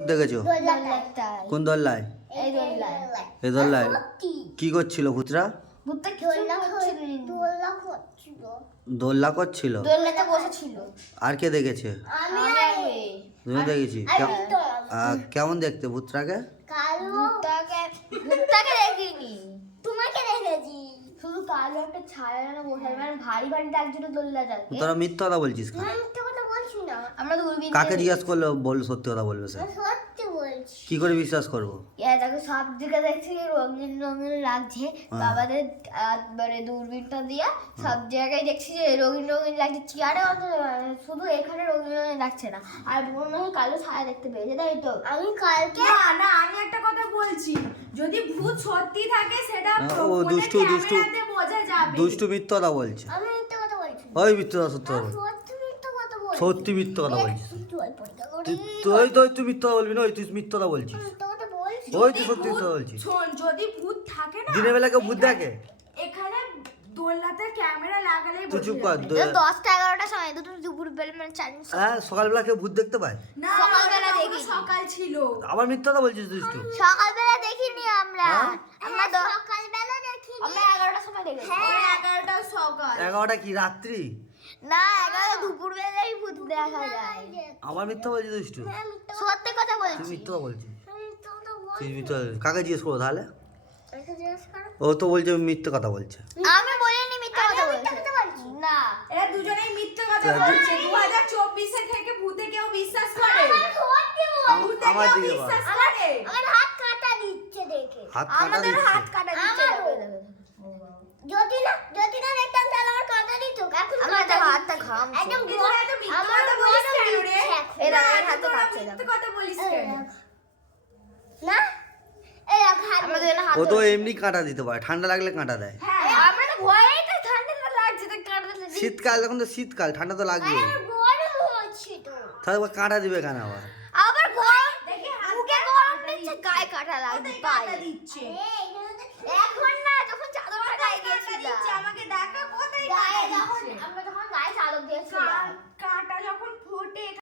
দেখেছো? কোন দোলনায়? এই দোলনায় কি করছিল ভূতরা? দোলনা করছিল। আর কে দেখেছে? তুমি দেখেছি। কেমন দেখতে ভূতটাকে? শুধু কালো একটা ছায়া যেন বসে মানে ভারী ভারী ডাকছিল দোলনা যাচ্ছে। তোরা মিথ্যা কথা বলছিস কেন? আমরা দূরবীন কাকে জিজ্ঞাসা করলে বল সত্যি কথা বলবে স্যার? সত্যি বলছি। কি করে বিশ্বাস করবো? দেখো সব দিকে দেখছি রঙিন রঙিন লাগছে। বাবাদের মানে দূরবীনটা দিয়ে সব জায়গায় দেখছি যে রঙিন রঙিন লাগছে। চেয়ারে শুধু এখানে রঙিন রঙিন লাগছে না, আর মনে হয় কালো ছায়া দেখতে পেয়েছে, তাই তো? আমি কালকে না আমি একটা কথা বলছি, যদি ভূত সত্যি থাকে সেটা ও দুষ্টু দুষ্টু ক্যামেরাতে বোঝা যাবে। দুষ্টু মিথ্যা কথা বলছে। আমি মিথ্যে কথা বলছি। ওই মিথ্যা কথা সত্যি কথা বল। সত্যি মিথ্যে কথা বলছি। সত্যি মিথ্যা কথা বলছিস। তুই মিথ্যা কথা বলবি না, ওই তুই মিথ্যা কথা বলছিস। মিথ্যে কথা বলছি। ওই তুই সত্যি কথা বলছিস। শোন, যদি ভূত থাকে না দিনের বেলা কেউ ভূত দেখে? এখানে দোলনাতে ক্যামেরা লাগালেই তুই বোঝা চুপ কর। যাবে। 10টা 11টার সময় দুটো দুপুর বেলা মানে 4 হ্যাঁ সকালবেলা কেউ ভূত দেখতে পায়? না সকালবেলা তখন দেখিনি। সকাল ছিল। আবার মিথ্যা কথা বলছিস দুষ্টু। সকালবেলা দেখিনি আমরা। হ্যাঁ? আমরা সকালবেলা দেখিনি। আমরা 11টার সময় দেখেছি। হ্যাঁ 11টা সকাল। 11টা কি রাত্রি? না 11টা দুপুর বেলায় ভূত দেখা যায়। আবার মিথ্যা বলছিস দুষ্টু। সত্যি কথা তুই বলছি। মিথ্যা কথা বলছিস। তুই মিথ্যা কাকে জিজ্ঞেস করবো তাহলে? এসে জিজ্ঞেস করো। ও তো বলছে মিথ্যা কথা বলছে। আমি বলিনি মিথ্যা কথা বলছি। না এরা দুজনেই মিথ্যে কথা তুই- বলছে। 2024 থেকে ভূতে কেউ বিশ্বাস করে? সত্যি ভূতে আমার কেউ দিকে বল। বিশ্বাস করে? আমার হাত কাটা দিচ্ছে দেখে। হাত কাটা আমাদের দিচ্ছে? হাত কাটা দিচ্ছে। যদি না দেখতাম তাহলে আমার কাটা দিত। এখন আমার হাতটা ঘামছে। একদম তোরা এত মিথ্যে কথা বলিস কেন রে? এই না, আমার হাতে তোরা কাটছে মিথ্যে কথা বলিস কেন? না এই হাত আমাদের হাত ও তো এমনি কাঁটা দিতে পারে, ঠান্ডা লাগলে কাঁটা দেয়। হ্যাঁ আমরা তো ভয়েটা ঠান্ডা লাগছে তো কাটা দিতে। শীতকাল, এখন তো শীতকাল, ঠান্ডা তো লাগবে। গরম হচ্ছে তো। তাহলে আবার কাঁটা দিবে কেন আবার? আবার গরম দেখি হাত মুখে গরম দিচ্ছে, গায়ে কাটা লাগছে, কাটা পায়ে দিচ্ছে। এখন না